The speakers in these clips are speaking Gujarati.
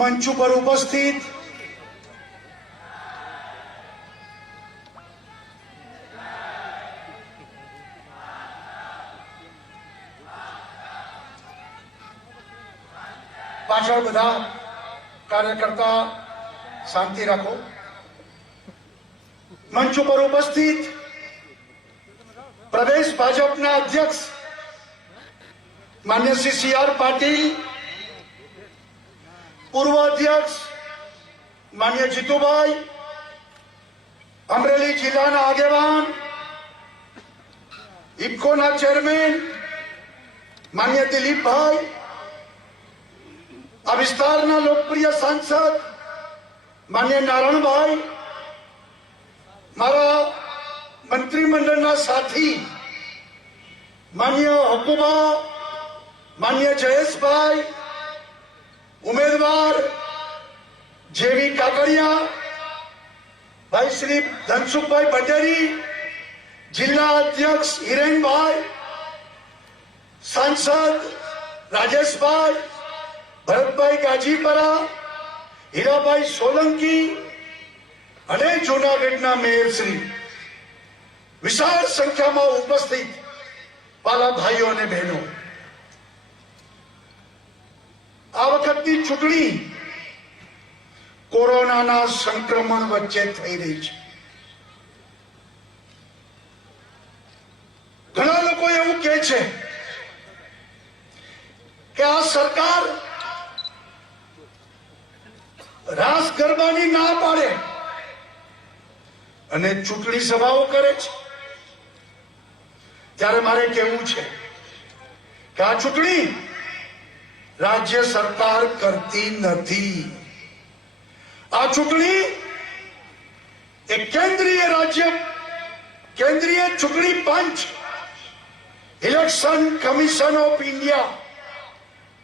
મંચ ઉપર ઉપસ્થિત. પાછળ બધા કાર્યકર્તા શાંતિ રાખો. મંચ ઉપર ઉપસ્થિત પ્રદેશ ભાજપના અધ્યક્ષ માન્ય શ્રી સી આર પાટીલ પૂર્વ અધ્યક્ષ માન્ય જીતુભાઈ, અમરેલી જિલ્લાના આગેવાન, ઇફકોના ચેરમેન માન્ય દિલીપભાઈ, આ વિસ્તારના લોકપ્રિય સાંસદ માન્ય નારણભાઈ, મારા મંત્રીમંડળના સાથી માન્ય હકુબા, માન્ય જયેશભાઈ ઉમેદવાર જેવી કાકડિયા ભાઈ શ્રી ધનસુખભાઈ પટેરી જિલ્લા અધ્યક્ષ હિરેનભાઈ, સાંસદ રાજેશભાઈ, ભરતભાઈ ગાજીપરા, હીરાભાઈ સોલંકી અને જુનાગઢના મેયર શ્રી વિશાળ સંખ્યામાં ઉપસ્થિત વાલા ભાઈઓ અને બહેનો. આ વખતની ચૂંટણી કોરોનાના સંક્રમણ વચ્ચે થઈ રહી છે. ઘણા લોકો એવું કહે છે કે આ સરકાર રાસ ગરબાની ના પાડે અને ચૂંટણી સભાઓ કરે છે. ત્યારે મારે કહેવું છે કે આ ચૂંટણી રાજ્ય સરકાર કરતી નથી. આ ચૂંટણી એ કેન્દ્રીય રાજ્ય, કેન્દ્રીય ચૂંટણી પંચ, ઇલેક્શન કમિશન ઓફ ઇન્ડિયા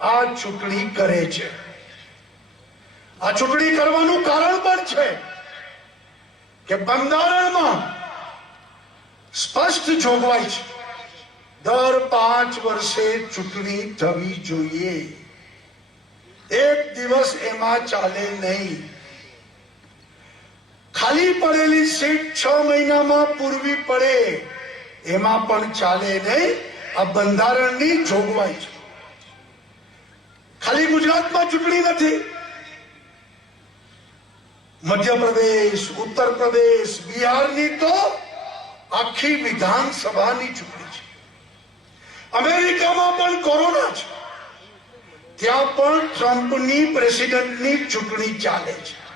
આ ચૂંટણી કરે છે. આ ચૂંટણી કરવાનું કારણ પણ છે કે બંધારણમાં સ્પષ્ટ જોગવાઈ છે. દર પાંચ વર્ષે ચૂંટણી થવી જોઈએ. એક દિવસ એમાં ચાલે નહીં. ખાલી પડેલી સીટ છ મહિનામાં પૂરવી પડે. એમાં પણ ચાલે નહીં. આ બંધારણની જોગવાઈ છે. ખાલી ગુજરાતમાં ચૂંટણી નથી. મધ્યપ્રદેશ ઉત્તર પ્રદેશ બિહારની તો આખી વિધાનસભાની ચૂંટણી છે. અમેરિકામાં પણ કોરોના છે. ત્યાં પણ ટ્રમ્પની પ્રેસિડેન્ટની ચૂંટણી ચાલે છે.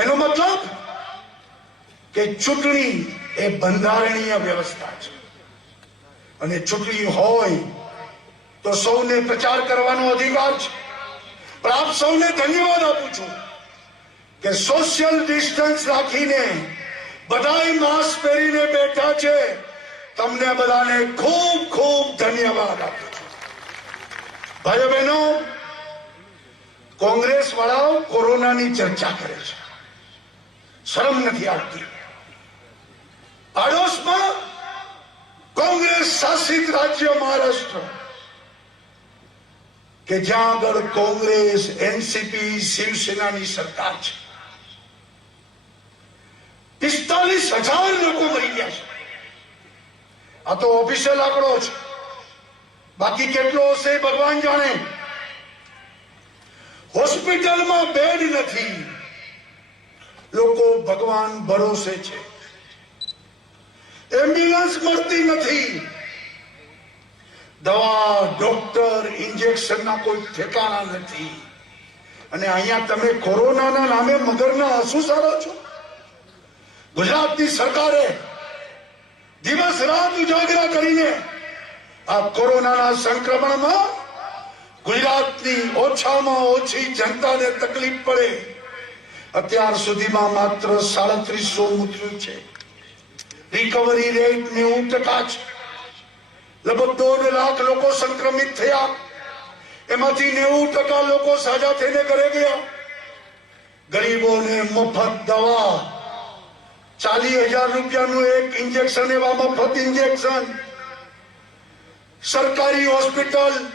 એનો મતલબ કે ચૂંટણી એ બંધારણીય વ્યવસ્થા છે. અને ચૂંટણી હોય તો સૌને પ્રચાર કરવાનો અધિકાર છે. આપ સૌને ધન્યવાદ આપું છું કે સોશિયલ ડિસ્ટન્સ રાખીને બધાય માસ્ક પહેરીને બેઠા છે. તમને બધાને ખૂબ ખૂબ ધન્યવાદ આપું ભાઈઓ બહેનો કોંગ્રેસ વાળાઓ કોરોનાની ચર્ચા કરે છે. શરમ નથી આવતી. આડોશમાં કોંગ્રેસ શાસિત રાજ્ય મહારાષ્ટ્ર, કે જ્યાં આગળ કોંગ્રેસ, એનસીપી, શિવસેનાની સરકાર છે. પિસ્તાલીસ હજાર લોકો મરી ગયા છે. આ તો ઓફિશિયલ આંકડો છે. બાકી કેટલો હશે ભગવાન જાણે. હોસ્પિટલમાં બેડ નથી. લોકો ભગવાન ભરોસે છે. એમ્બ્યુલન્સ મળતી નથી. દવા, ડોક્ટર, ઇન્જેક્શનના કોઈ ઠેકાણા નથી. અને અહીંયા તમે કોરોનાના નામે મગરના આંસુ સારો છો. ગુજરાતની સરકારે દિવસ રાત ઉજાગરા કરીને આ કોરોનાના સંક્રમણમાં ગુજરાતની ઓછામાં ઓછી જનતાને તકલીફ પડે. અત્યાર સુધીમાં માત્ર સાડત્રીસો મૃત્યુ છે. રિકવરી રેટ નેવું ટકા છે. લગભગ દોઢ લાખ લોકો સંક્રમિત થયા. એમાંથી નેવું ટકા લોકો સાજા થઈને ઘરે ગયા. ગરીબોને મફત દવા. ચાલીસ હજાર રૂપિયાનું એક ઇન્જેક્શન એવા મફત ઇન્જેક્શન સરકારી હોસ્પિટલ,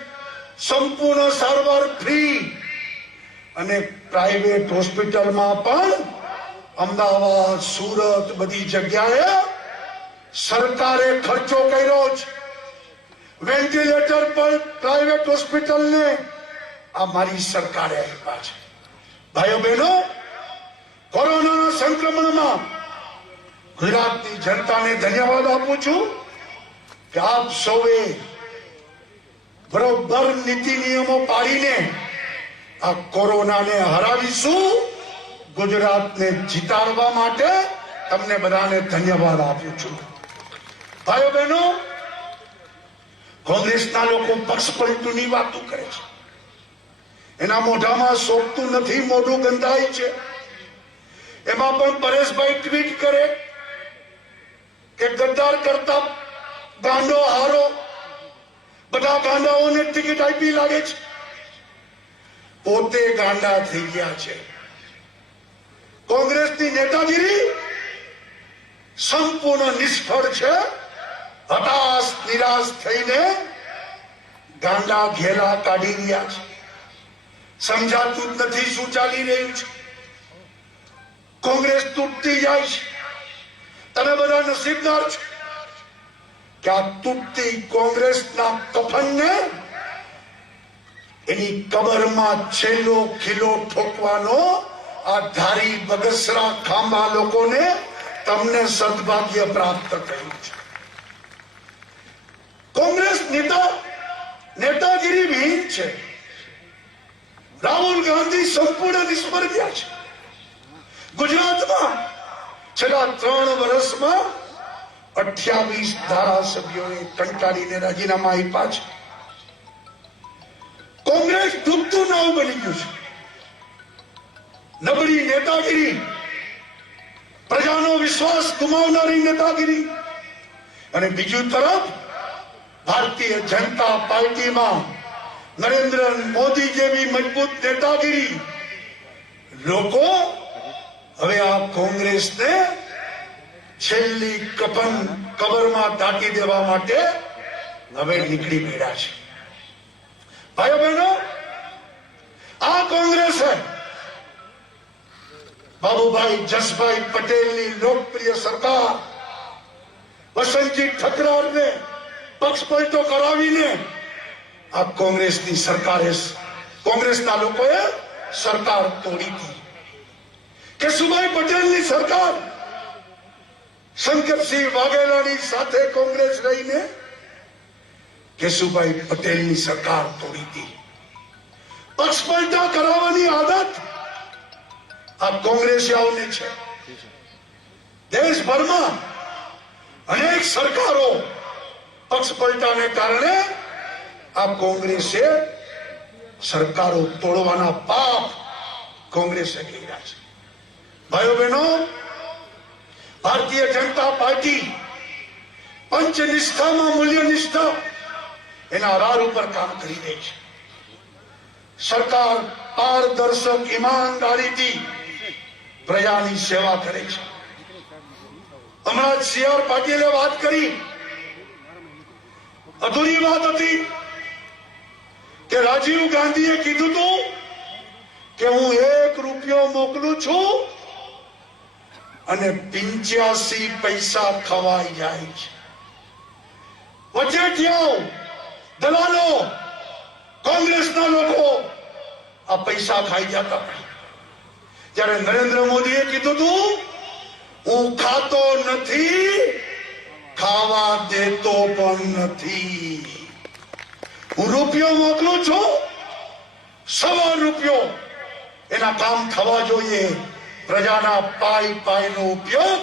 સંપૂર્ણ સારવાર ફ્રી. અને પ્રાઇવેટ હોસ્પિટલમાં પણ અમદાવાદ, સુરત બધી જગ્યાએ સરકારે ખર્ચો કર્યો છે વેન્ટિલેટર પણ પ્રાઇવેટ હોસ્પિટલને આ મારી સરકારે આપ્યા છે. ભાઈઓ બહેનો, કોરોનાના સંક્રમણમાં ગુજરાતની જનતાને ધન્યવાદ આપું છું કે આપ સૌએ બરોબર નીતિ નિયમો પાડીને આ કોરોનાને હરાવીશું, ગુજરાતને જીતાડવા માટે તમને બધાને ધન્યવાદ આપું છું. ભાઈઓ બહેનો, કોંગ્રેસના લોકો પક્ષપલટુની વાતો કરે છે. એના મોઢામાં સોંપતું નથી, મોઢું ગંધાય છે. એમાં પણ પરેશભાઈ ટ્વીટ કરે કે ગદ્દાર કરતા ગાંડો હારો બધા ગાંડાઓને ટિકિટ આપી લાગે છે. પોતે ગાંડા થઈ ગયા છે. કોંગ્રેસની નેતાગીરી સંપૂર્ણ નિષ્ફળ છે. હતાશ, નિરાશ થઈને ગાંડા ઘેરા કાઢી રહ્યા છે. સમજાતું નથી શું ચાલી રહ્યું છે. કોંગ્રેસ તૂટતી જાય છે. તમે બધા નસીબદાર છો. કે આ તૂટતી કોંગ્રેસના કફનને એની કબરમાં છેલ્લો ખીલો ઠોકવાનો આ ધારી બગસરા ખાંભા લોકોને તમને સદભાગ્ય પ્રાપ્ત કર્યું છે કોંગ્રેસ નેતા નેતાગીરી વિહીન છે રાહુલ ગાંધી સંપૂર્ણ નિષ્ફળ ગયા છે ગુજરાતમાં છેલ્લા ત્રણ વર્ષમાં અઠ્યાવીસ ધારાસભ્યોએ કંટાળીને રાજીનામા આપ્યા છે. કોંગ્રેસ ડૂબતું નાવ બની ગયું છે. નબળી નેતાગીરી, પ્રજાનો વિશ્વાસ ગુમાવનારી નેતાગીરી અને બીજું તરફ ભારતીય જનતા પાર્ટીમાં નરેન્દ્ર મોદી જેવી મજબૂત નેતાગીરી. લોકો હવે આ કોંગ્રેસને છેલ્લી કપન કબરમાં દાટી દેવા માટે હવે નીકળી પડ્યા છે. ભાઈઓ બહેનો, આ કોંગ્રેસે બાબુભાઈ જસભાઈ પટેલની લોકપ્રિય સરકાર વસંતજી ઠકરારને પક્ષ પલટો કરાવીને આ કોંગ્રેસની સરકારે કોંગ્રેસના લોકોએ સરકાર તોડી હતી કેશુભાઈ પટેલની સરકાર શંકરસિંહ વાઘેલાની સાથે કોંગ્રેસ રહીને કેશુભાઈ પટેલની સરકાર તોડી હતી. પક્ષ કરાવવાની આદત આ કોંગ્રેસીઓને છે. દેશભરમાં અનેક સરકારો પક્ષ પલટાને કારણે આ કોંગ્રેસે સરકારો તોડવાના પાપ કોંગ્રેસે કર્યા છે. ભાઈઓ બહેનો ભારતીય જનતા પાર્ટી પંચનિષ્ઠામાં મૂલ્યનિષ્ઠા એના આધાર ઉપર કામ કરી રહી છે. સરકાર પારદર્શક ઈમાનદારીથી પ્રજાની સેવા કરે છે. હમણાં સી આર પાટીલે વાત કરી. અધૂરી વાત હતી કે રાજીવ ગાંધીએ કીધું હતું કે હું એક રૂપિયો મોકલું છું અને પિંચ્યાસી પૈસા ખવાઈ જાય છે. વચેટિયાઓ દલાલો, કોંગ્રેસના લોકો આ પૈસા ખાઈ જતા જ્યારે નરેન્દ્ર મોદીએ કીધું હતું હું ખાતો નથી, ખાવા દેતો પણ નથી. હું રૂપિયો મોકલું છું, સવા રૂપિયો. એના કામ થવા જોઈએ. પ્રજાના પાઈ પાઈનો ઉપયોગ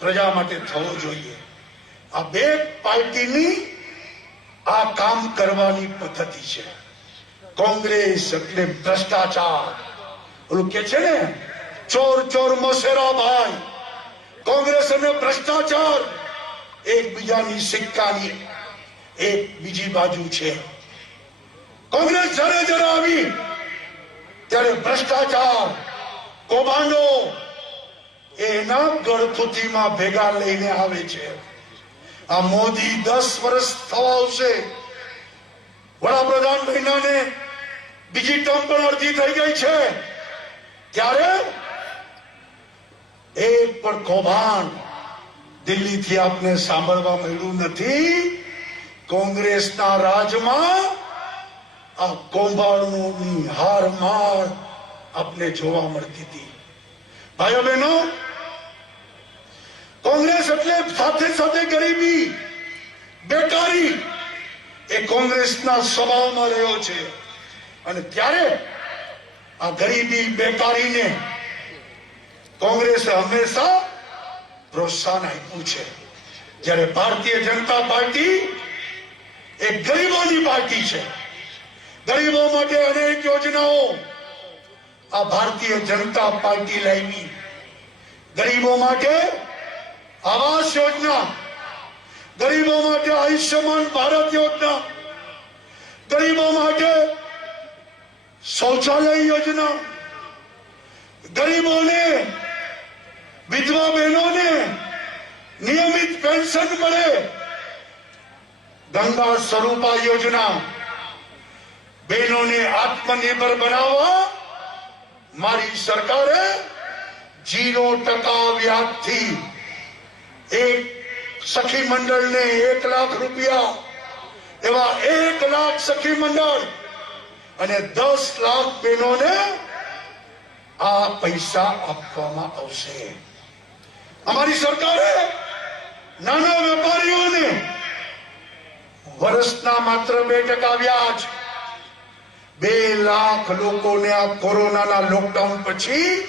પ્રજા માટે થવો જોઈએ. આ બે પાર્ટીની આ કામ કરવાની પદ્ધતિ છે. કોંગ્રેસ એટલે ભ્રષ્ટાચાર. ઓલું કે છે ને, ચોર ચોર મોસેરા ભાઈ. કોંગ્રેસ અને ભ્રષ્ટાચાર એકબીજાની સિક્કાની એક બીજી બાજુ છે. કોંગ્રેસ જ્યારે જરા આવી, ત્યારે ભ્રષ્ટાચાર કૌભાંડો એના ગળથુથીમાં ભેગા લઈને આવે છે. આ મોદી દસ વર્ષ થવા આવશે. વડાપ્રધાન મહિનાને બીજી ટર્મ પણ અડધી થઈ ગઈ છે. ત્યારે એક પણ કૌભાંડ દિલ્હીથી આપને સાંભળવા મળ્યું નથી. કોંગ્રેસના રાજમાં આ કૌભાંડોની હારમાર આપને જોવા મળતી હતી. ભાઈઓ બહેનો, કોંગ્રેસ એટલે સાથે સાથે ગરીબી, બેકારી એ કોંગ્રેસના સ્વભાવમાં રહ્યો છે. અને ત્યારે આ ગરીબી, બેકારીને કોંગ્રેસે હંમેશા પ્રોત્સાહન આપ્યું છે. જ્યારે ભારતીય જનતા પાર્ટી એ ગરીબોની પાર્ટી છે. ગરીબો માટે અનેક યોજનાઓ આ ભારતીય જનતા પાર્ટી લાવી ગરીબો માટે આવાસ યોજના. ગરીબો માટે આયુષ્યમાન ભારત યોજના. ગરીબો માટે શૌચાલય યોજના. ગરીબોને, વિધવા બહેનોને નિયમિત પેન્શન મળે. ગંગા સ્વરૂપા યોજના. બહેનોને આત્મનિર્ભર બનાવવા મારી સરકારે જીરો ટકા વ્યાજથી એક સખી મંડળને એક લાખ રૂપિયા, એવા એક લાખ સખી મંડળ અને દસ લાખ બહેનોને આ પૈસા આપવામાં આવશે. અમારી સરકારે નાના વેપારીઓને વર્ષના માત્ર બે ટકા વ્યાજ બે લાખ લોકોને આ કોરોનાના લોકડાઉન પછી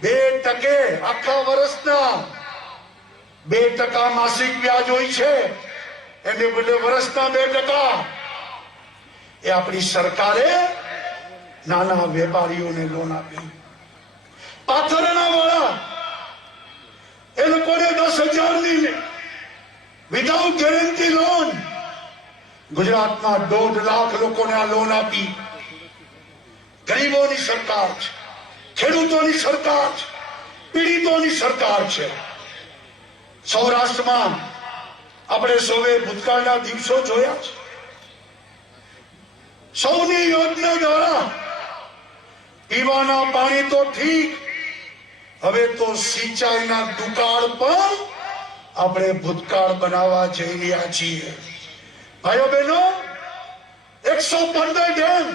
બે ટકે આખા વર્ષના બે ટકા માસિક વ્યાજ હોય છે. એને બદલે વર્ષના બે ટકા. એ આપણી સરકારે નાના વેપારીઓને લોન આપી. પાથરના વાળા. એ લોકોને દસ હજારની વિધાઉટ ગેરંટી લોન ગુજરાતમાં દોઢ લાખ લોકોને આ લોન આપી. ગરીબોની સરકાર છે, ખેડૂતોની સરકાર છે, પીડિતોની સરકાર છે. સૌરાષ્ટ્રમાં આપણે સૌએ ભૂતકાળના દિવસો જોયા છે. સૌની યોજના દ્વારા પીવાના પાણી તો ઠીક, હવે તો સિંચાઈના દુકાળ પણ આપણે ભૂતકાળ બનાવવા જઈ રહ્યા છીએ. ભાઈઓ બહેનો એકસો પંદર ડેમ.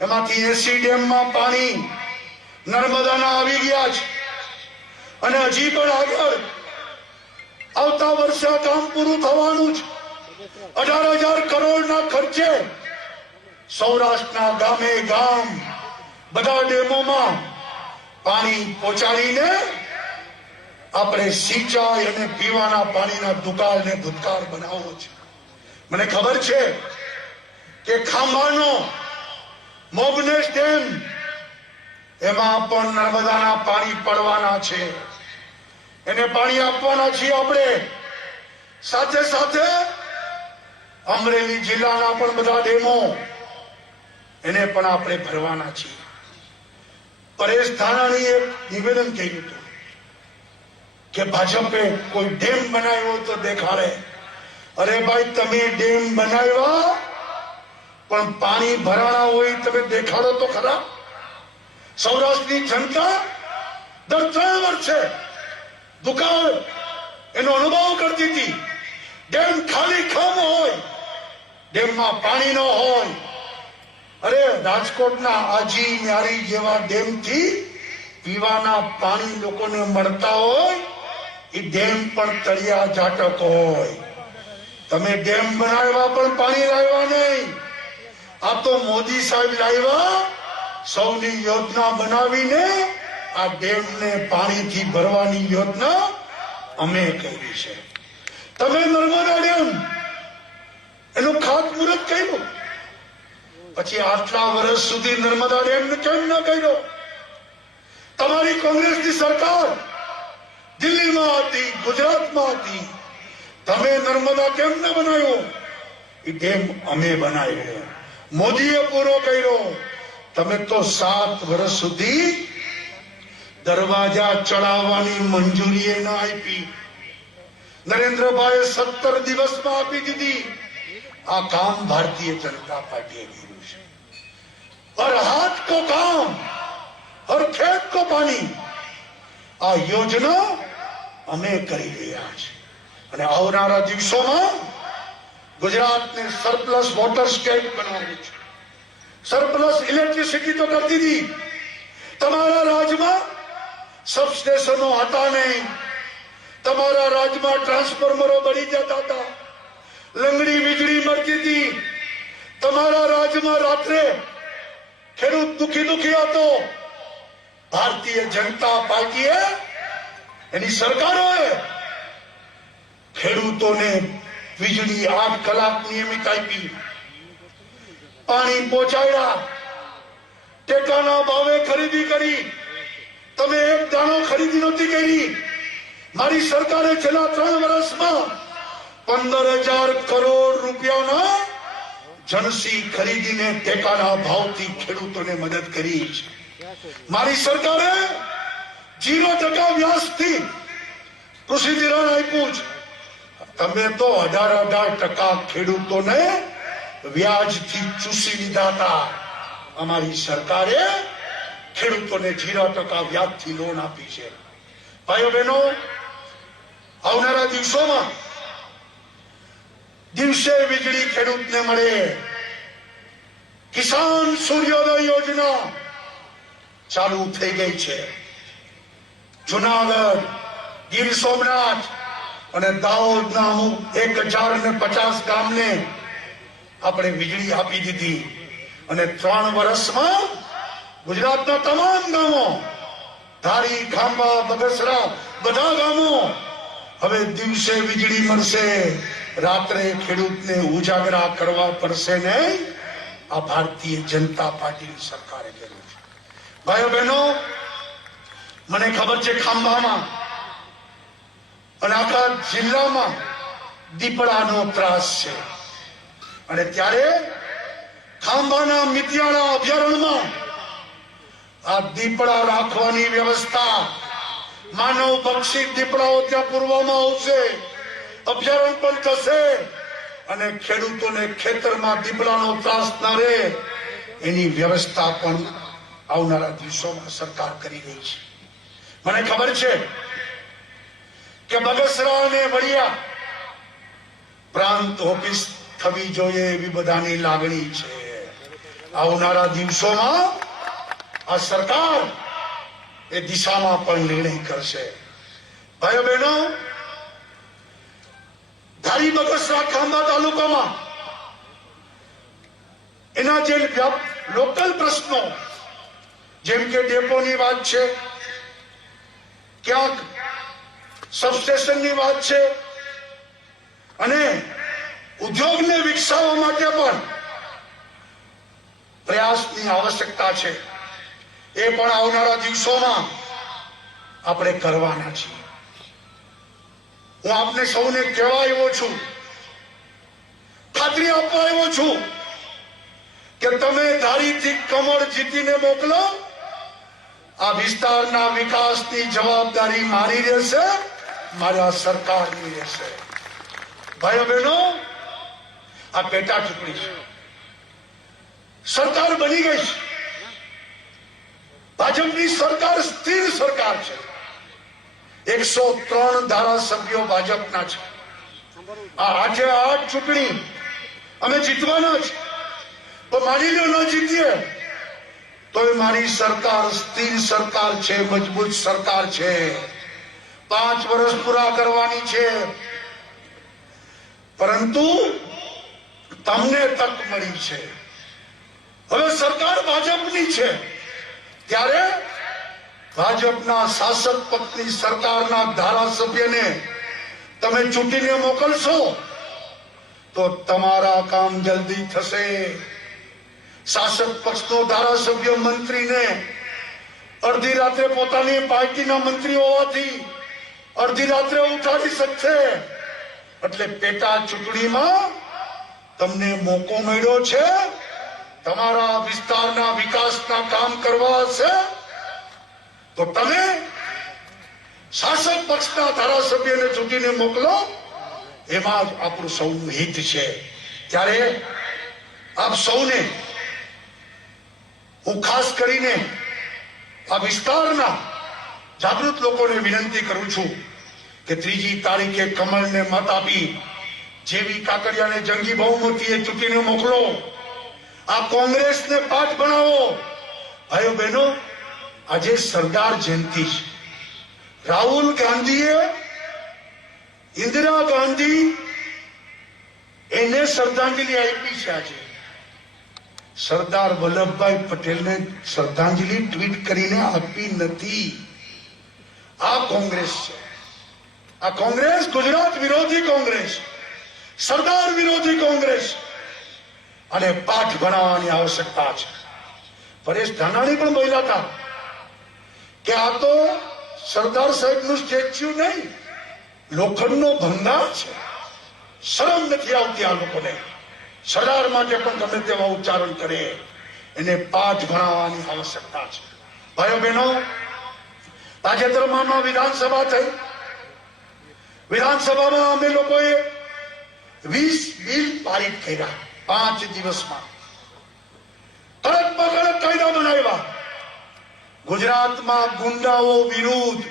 એમાંથી એસી ડેમમાં પાણી નર્મદાના આવી ગયા છે. અને હજી પણ આગળ આવતા વર્ષે કામ પૂરું થવાનું છે. અઢાર હજાર કરોડના ખર્ચે સૌરાષ્ટ્રના ગામે ગામ બધા ડેમોમાં પાણી પહોંચાડીને આપણે સિંચાઈ અને પીવાના પાણીના દુકાળને ભૂતકાળ બનાવવો છે. મને ખબર છે કે ખાંભાનો મોગનેશ ડેમ એમાં પણ નર્મદાના પાણી પડવાના છે. એને પાણી આપવાના છીએ આપણે. સાથે સાથે અમરેલી જિલ્લાના પણ બધા ડેમો એને પણ આપણે ભરવાના છીએ. પરેશ ધાનાણીએ નિવેદન કર્યું હતું કે ભાજપે કોઈ ડેમ બનાવ્યો તો દેખાડે. અરે ભાઈ, તમે ડેમ બનાવ્યા? પણ પાણી ભરાણા હોય, તમે દેખાડો તો ખરા? સૌરાષ્ટ્રની જનતા દર ત્રણ વર્ષે દુકાળ એનો અનુભવ કરતી હતી. ડેમ ખાલી ખમ હોય, ડેમમાં પાણી ન હોય. અરે, રાજકોટના આજી ન્યારી જેવા ડેમથી પીવાના પાણી લોકોને મળતા હોય, એ ડેમ પણ તળિયા જાટક હોય. તમે ડેમ બનાવ્યા પણ પાણી લાવ્યા નહીં. આ તો મોદી સાહેબ લાવ્યા, સૌની યોજના બનાવીને આ ડેમને પાણીથી ભરવાની યોજના અમે કરી છે. તમે નર્મદા ડેમ એનું ખાતમુહૂર્ત કર્યું. પછી આટલા વર્ષ સુધી નર્મદા ડેમ કેમ ન કર્યો? તમારી કોંગ્રેસની સરકાર દિલ્હીમાં હતી, ગુજરાતમાં હતી. તમે નર્મદા કેમ ન બનાવ્યો? એ અમે બનાવ્યો મોદીએ પૂરો કર્યો. તમે તો સાત વર્ષ સુધી દરવાજા ચડાવવાની મંજૂરી ન આપી. નરેન્દ્રભાઈ સત્તર દિવસમાં આપી દીધી. આ કામ ભારતીય જનતા પાર્ટીએ કર્યું છે. હર હાથ કો કામ, હર ખેત કો પાણી. આ યોજના અમે કરી રહ્યા છે અને આવનારા દિવસોમાં ગુજરાતને સરપ્લસ વોટર સ્ટેટ બનાવવું છે. સરપ્લસ ઇલેક્ટ્રિસિટી તો કરતી હતી. તમારા રાજ્યમાં સબસ્ટેશનો હતા નહીં. તમારા રાજ્યમાં ટ્રાન્સફોર્મરો બળી જતા હતા. લંગડી વીજળી મળતી હતી. તમારા રાજ્યમાં રાત્રે ખેડૂત દુખી દુખી હતો. ભારતીય જનતા પાર્ટીએ એની સરકારોએ ખેડૂતોને વીજળી આઠ કલાક નિયમિત આપી. પાણી પહોંચાડ્યા. ટેકાના ભાવે ખરીદી કરી. તમે એક દાણો ખરીદી નહોતી કરી. મારી સરકારે છેલ્લા ત્રણ વર્ષમાં પંદર હજાર કરોડ રૂપિયાના જનસી ખરીદીને ટેકાના ભાવથી ખેડૂતોને મદદ કરી મારી સરકારે જીરો ટકા વ્યાજથી કૃષિ ધિરાણ આપ્યું છે. તમે તો અઢાર અઢાર ટકા ખેડૂતોને વ્યાજથી ચૂસી લીધા હતા. અમારી સરકારે ખેડૂતોને જીરો ટકા વ્યાજથી લોન આપી છે. ભાઈઓ બહેનો, આવનારા દિવસોમાં દિવસે વીજળી ખેડૂતને મળે. કિસાન સૂર્યોદય યોજના ચાલુ થઈ ગઈ છે. જુનાગઢ, ગીર સોમનાથ અને દાહોદના અમુક એક હજાર ને પચાસ ગામને આપણે વીજળી આપી દીધી. અને ત્રણ વર્ષમાં ગુજરાતના તમામ ગામો, ધારી, ખાંભા, બગસરા, બધા ગામો હવે દિવસે વીજળી મળશે. રાત્રે ખેડૂતને ઉજાગરા કરવા પડશે ને આ ભારતીય જનતા પાર્ટીની સરકારે કર્યું છે. ભાઈઓ બહેનો, મને ખબર છે ખાંભામાં અને આખા જિલ્લામાં દીપડાનો ત્રાસ છે. અને ત્યારે ખાંભાના મિતિયાળા અભયારણ્યમાં આ દીપડા રાખવાની વ્યવસ્થા માનવ પક્ષી દીપડાઓ ત્યાં પૂરવામાં આવશે અભયારણ્ય પણ થશે અને ખેડૂતોને ખેતરમાં દીપડાનો ત્રાસ ના રહે એની વ્યવસ્થા પણ આવનારા દિવસોમાં સરકાર કરી રહી છે. મને ખબર છે કે બગસરા અને વડિયા પ્રાંત ઓફિસ થવી જોઈએ એવી બધાની લાગણી છે આવનારા દિવસોમાં આ સરકાર એ દિશામાં પણ નિર્ણય કરશે ભાઈઓ બહેનો ધારી બગસરા ખાંભા તાલુકામાં એના જે વ્યાપ- લોકલ પ્રશ્નો જેમ કે ડેપોની વાત છે ક્યાંક સબસ્ટેશનની વાત છે. અને ઉદ્યોગને વિકસાવવા માટે પણ પ્રયાસની આવશ્યકતા છે. એ પણ આવનારા દિવસોમાં આપણે કરવાના છીએ. હું આપને સૌને કહેવા આવ્યો છું, ખાતરી આપવા આવ્યો છું કે તમે ધારીથી કમળ જીતીને મોકલો, આ વિસ્તારના વિકાસની જવાબદારી મારી રહેશે. મારા સરકારની રહેશે ભાઈઓ બહેનો, આ પેટા ચૂંટણી છે. સરકાર બની ગઈ છે. ભાજપની સરકાર સ્થિર સરકાર છે. એકસો ત્રણ ધારાસભ્યો ભાજપના છે. આજે આ ચૂંટણી અમે જીતવાના છે. તો માની લો ન જીતીએ, તો મારી સરકાર સ્થિર સરકાર છે, મજબૂત સરકાર છે. પાંચ વર્ષ પૂરા કરવાની છે. પરંતુ તમને તક મળી છે. હવે સરકાર ભાજપની છે. ત્યારે ભાજપના શાસક પક્ષની સરકારના ધારાસભ્યને તમે ચૂંટીને મોકલશો તો તમારા કામ જલ્દી થશે. શાસક પક્ષનો ધારાસભ્ય મંત્રીને અડધી રાત્રે પોતાની પાર્ટીના મંત્રી હોવાથી અડધી રાત્રે ઉઠાડી શકશે. એટલે પેટા ચૂંટણીમાં તમને મોકો મળ્યો છે. તમારા વિસ્તારના વિકાસના કામ કરવા હશે. તો તમે શાસક પક્ષના ધારાસભ્યને ચૂંટીને મોકલો. એમાં જ આપણું સૌનું હિત છે. ત્યારે આપ સૌને હું ખાસ કરીને આ વિસ્તારના જાગૃત લોકોને વિનંતી કરું છું કે ત્રીજી તારીખે કમળને મત આપી જેવી કાકડિયાને જંગી બહુમતીએ ચૂંટીને મોકલો. આ કોંગ્રેસને પાઠ ભણાવો. ભાઈઓ બહેનો, આજે સરદાર જયંતિ રાહુલ ગાંધીએ ઇન્દિરા ગાંધી એને શ્રદ્ધાંજલિ આપી છે આજે. સરદાર વલ્લભભાઈ પટેલને શ્રદ્ધાંજલિ ટ્વીટ કરીને આપી નથી. આ કોંગ્રેસ છે. આ કોંગ્રેસ ગુજરાત વિરોધી કોંગ્રેસ સરદાર વિરોધી કોંગ્રેસ. અને પાઠ ભણાવવાની આવશ્યકતા છે. પરેશ ધાનાણી પણ બોલ્યા હતા કે આ તો સરદાર સાહેબનું સ્ટેચ્યુ નહીં, લોખંડનો ભંગાર છે. શરમ નથી આવતી આ લોકોને. સરદાર માટે પણ ગમે તેવા ઉચ્ચારણ કરે. એને પાઠ ભણાવવાની આવશ્યકતા છે. ભાઈઓ બહેનો તાજેતરમાં વિધાનસભા થઈ. વિધાનસભામાં અમે લોકોએ વીસ બિલ પારિત કર્યા પાંચ દિવસમાં. કડકમાં કડક કાયદા બનાવ્યા. ગુજરાતમાં ગુંડાઓ વિરુદ્ધ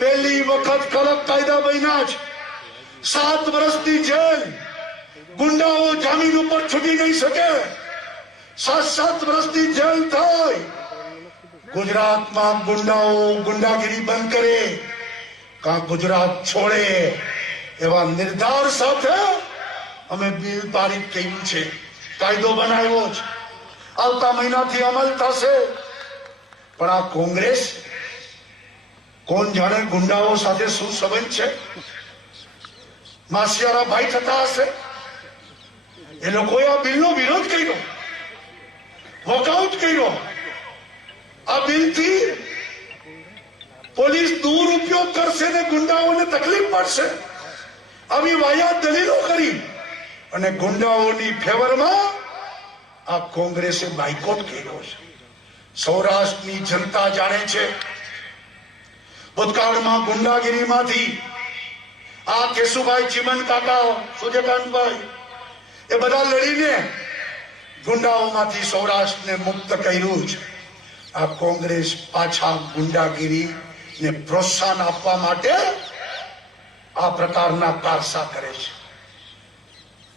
પહેલી વખત કડક કાયદા બન્યા છે સાત વર્ષની જેલ. ગુંડાઓ જામીન ઉપર છૂટી નહીં શકે. સાત સાત વર્ષની જેલ થાય ગુજરાતમાં ગુંડાઓ ગુંડાગીરી બંધ કરે, કા ગુજરાત છોડે એવા નિર્ધાર સાથે અમે બિલ પારિત કર્યું છે. કાયદો બનાવ્યો છે આવતા મહિનાથી અમલ થશે. પણ આ કોંગ્રેસ કોણ જાણે ગુંડાઓ સાથે શું સંબંધ છે? માસિયારા ભાઈ થતા હશે. એ લોકોએ આ બિલનો વિરોધ કર્યો. વોકઆઉટ કર્યો. આ બિલથી પોલીસ દુરુપયોગ કરશે ને ગુંડાઓને તકલીફ પડશે. આવી વાયા દલીલો કરી અને ગુંડાઓની ફેવરમાં આ કોંગ્રેસે બાયકોટ કર્યો છે. સૌરાષ્ટ્રની જનતા જાણે છે, ભૂતકાળમાં ગુંડાગીરીમાંથી આ કેશુભાઈ ચીમન કાકા, સૂર્યકાંતભાઈ, એ બધા લડીને ગુંડાઓમાંથી સૌરાષ્ટ્રને મુક્ત કર્યું છે. આ કોંગ્રેસ પાછા ગુંડાગીરી ને પ્રોત્સાહન આપવા માટે આ પ્રકારના કારસા કરે છે.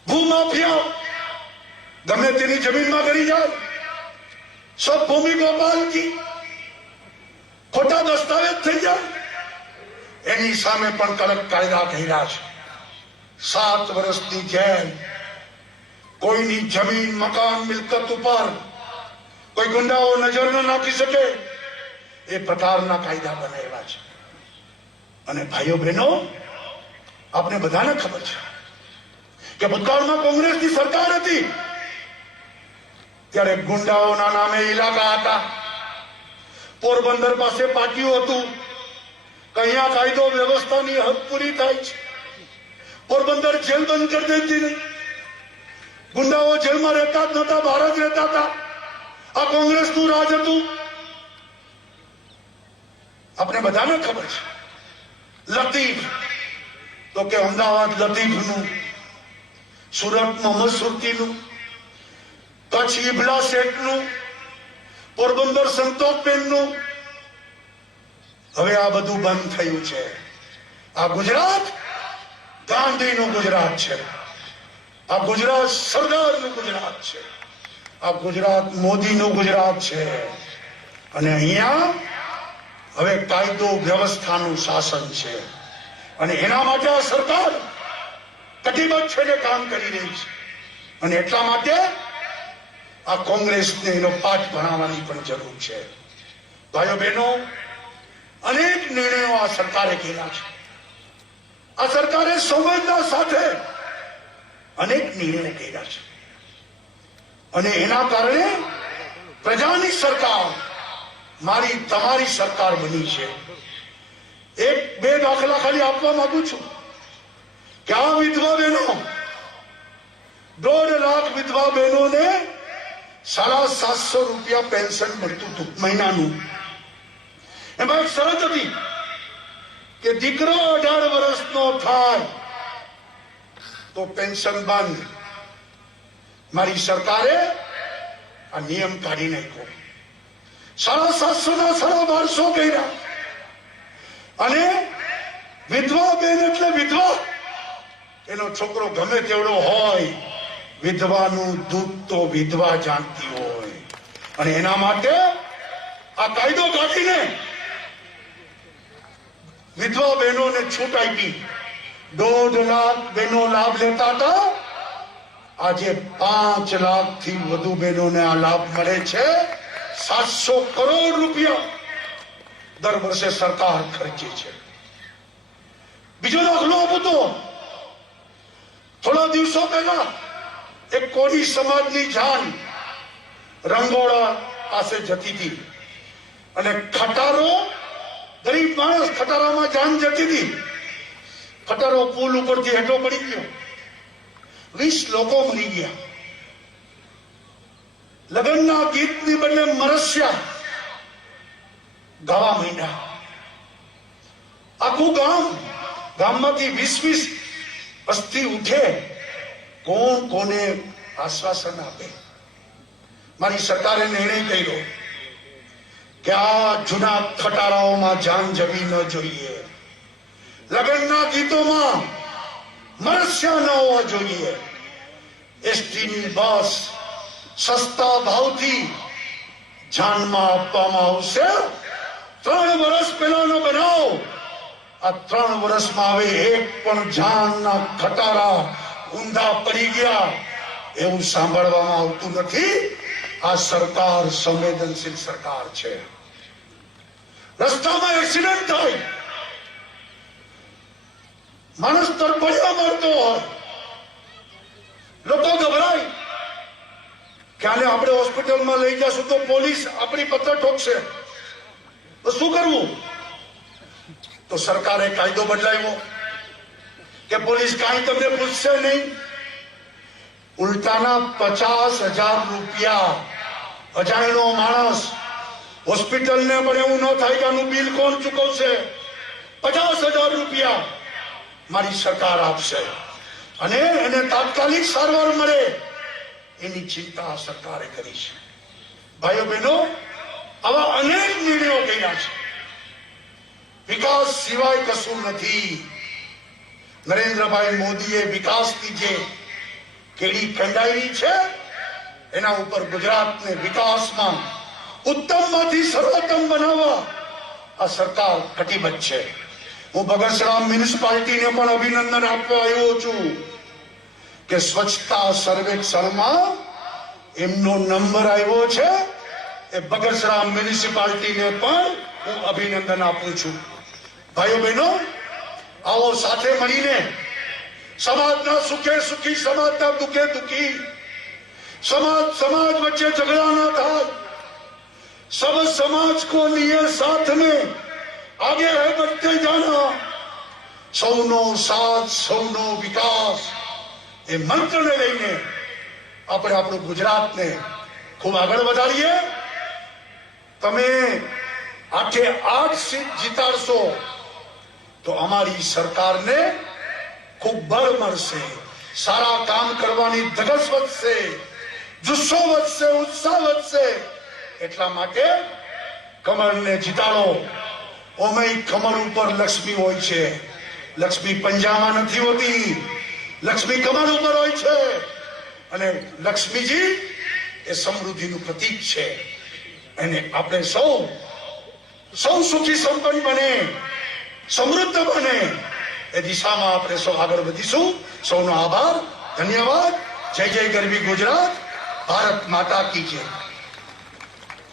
ભૂમાફિયા, ગમે તેની જમીનમાં કરી જાય સબ ભૂમિ ગોપાલ કી ખોટા દસ્તાવેજ થઈ જાય, એની સામે પણ કડક કાયદા કર્યા છે. સાત વર્ષની જેલ, કોઈની જમીન, મકાન, મિલકત ઉપર કોઈ ગુંડાઓ નજર ન નાખી શકે, એ પ્રકારના કાયદા બનાવ્યા છે. અને ભાઈઓ બહેનો આપણે બધાને ખબર છે કે ભૂતકાળમાં કોંગ્રેસની સરકાર હતી. ત્યારે ગુંડાઓના નામે ઇલાકા હતા. પોરબંદર પાસે પાટિયું હતું. કયા કાયદો વ્યવસ્થાની હદ પૂરી થાય છે. પોરબંદર જેલ બંધ કરી દેતી ગુંડાઓ જેલમાં રહેતા જ નહોતા, બહાર જ રહેતા હતા. આ કોંગ્રેસનું રાજ હતું. આપણે બધાને ખબર છે. લતીફ, તો કે અમદાવાદ લતીફનું સુરત મોહમ્મદ સુરતીનું કચ્છ ઇબલા શેઠનું પોરબંદર સંતોષબેનનું હવે આ બધું બંધ થયું છે. આ ગુજરાત ગાંધીનું ગુજરાત છે. આ ગુજરાત સરદારનું ગુજરાત છે. આ ગુજરાત મોદીનું ગુજરાત છે. અને અહીંયા હવે કાયદો વ્યવસ્થાનું શાસન છે. અને એના માટે આ સરકાર કટિબદ્ધ છે ને કામ કરી રહી છે. અને એટલા માટે આ કોંગ્રેસને એનો પાઠ ભણાવવાની પણ જરૂર છે. ભાઈઓ બહેનો, અનેક નિર્ણયો આ સરકારે કર્યા છે. આ સરકારે સંવેદના સાથે અનેક નિર્ણયો કર્યા છે. અને એના કારણે પ્રજાની સરકાર મારી, તમારી સરકાર બની છે. એક, બે દાખલા ખાલી આપવા માંગુ છું. કે આ વિધવા બહેનો, દોઢ લાખ વિધવા બહેનોને સાડા સાતસો રૂપિયા પેન્શન મળતું હતું મહિનાનું. એમાં એક શરત હતી કે દીકરો અઢાર વર્ષનો થાય તો પેન્શન બંધ. મારી સરકારે આ નિયમ કાઢી નાખ્યો. સાડા સાતસો ના સાડા બારસો કર્યા. અને વિધવા બેન એટલે વિધવા. એનો છોકરો ગમે તેવડો હોય, વિધવાનું દૂધ તો વિધવા જાણતી હોય. અને એના માટે આ કાયદો કાઢીને વિધવા બહેનોને છૂટ આપી. દોઢ લાખ બહેનો લાભ લેતા હતા. આજે પાંચ લાખથી વધુ બહેનોને આ લાભ મળે છે. સાતસો કરોડ રૂપિયા દર વર્ષે સરકાર ખર્ચે છે. બીજો દાખલો આપો થોડા દિવસો પહેલા એક કોની સમાજની જાન રંગોળા પાસે જતી હતી. અને ખટારો, ગરીબ માણસ ખટારામાં જાન જતી હતી. ખટારો પુલ ઉપરથી હેઠો પડી ગયો. વીસ લોકો મરી ગયા. લગ્નના ગીતની બદલે મરસ્યા ગાવા માંડ્યા. આખું ગામ ગામમાંથી વીસ વીસ વસ્તી ઉઠે. કોણ કોને આશ્વાસન આપે? મારી સરકારે નિર્ણય કર્યો કે આ જૂના ખટારાઓમાં જાન જવી ન જોઈએ. લગ્નના ગીતોમાં ન હોવા જોઈએ. એસટીની બસ સસ્તા ભાવથી જાનમાં આપવામાં આવશે. ત્રણ વર્ષ પહેલાનો બનાવ. આ ત્રણ વર્ષમાં હવે એક પણ જાનના ખટારા ઊંધા પડી ગયા. એવું સાંભળવામાં આવતું નથી. આ સરકાર સંવેદનશીલ સરકાર છે. રસ્તામાં એક્સિડન્ટ થાય. માણસ તરફડિયા મારતો હોય. લોકો ગભરાય. ક્યારે આપણે હોસ્પિટલમાં લઈ જશું તો પોલીસ આપણી પત્ર ઠોકશે? તો શું કરવું? તો સરકારે કાયદો બદલાવ્યો કે પોલીસ કાંઈ તમને પૂછશે નહીં. ઉલટાના પચાસ હજાર રૂપિયા અજાણ્યો માણસ હોસ્પિટલને પણ એવું ન થાય કે આનું બિલ કોણ ચૂકવશે? પચાસ હજાર રૂપિયા. મારી સરકાર આપશે. અને એને તાત્કાલિક સારવાર મળે એની ચિંતા આ સરકારે કરી છે. ભાઈઓ બહેનો, આવા અનેક નિર્ણયો કર્યા છે. વિકાસ સિવાય કશું નથી. નરેન્દ્રભાઈ મોદીએ વિકાસની જે કેડી કંડાવી છે, એના ઉપર ગુજરાતને વિકાસમાં ઉત્તમમાંથી સર્વોત્તમ બનાવવા આ સરકાર કટિબદ્ધ છે. હું બગસરા મ્યુનિસિપાલિટીને પણ અભિનંદન આપવા આવ્યો છું કે સ્વચ્છતા સર્વેક્ષણમાં એમનો નંબર આવ્યો છે એ બગસરા મ્યુનિસિપાલિટીને પણ હું અભિનંદન આપું છું. ભાઈઓ બહેનો, આવો સાથે મળીને સમાજના સુખે સુખી, સમાજના દુઃખે દુઃખી, સમાજ સમાજ વચ્ચે ઝઘડા ના થાય સમાજ કો લીએ સાથ મેં. આગે હે બચતે સૌનો સાથ સૌનો વિકાસ એ મંત્રને લઈને આપણે આપણું ગુજરાતને ખૂબ આગળ વધારીએ તમે આઠે આઠ સીટ જીતાડશો તો અમારી સરકારને ખૂબ બળ મળશે સારા કામ કરવાની ધગસ વધશે, જુસ્સો વધશે, ઉત્સાહ વધશે, એટલા માટે કમળને જીતાડો. ઓમય કમર ઉપર લક્ષ્મી હોય છે. લક્ષ્મી પંજામાં નથી હોતી. લક્ષ્મી કમર ઉપર હોય છે. અને લક્ષ્મીજી એ સમૃદ્ધિનું પ્રતીક છે. અને આપણે સૌ સૌ સુખી સંપન્ન બને, સમૃદ્ધ બને. એ દિશામાં આપણે સૌ આગળ વધીશું. સૌનો આભાર, ધન્યવાદ. જય જય ગરબી ગુજરાત. ભારત માતા કી જય.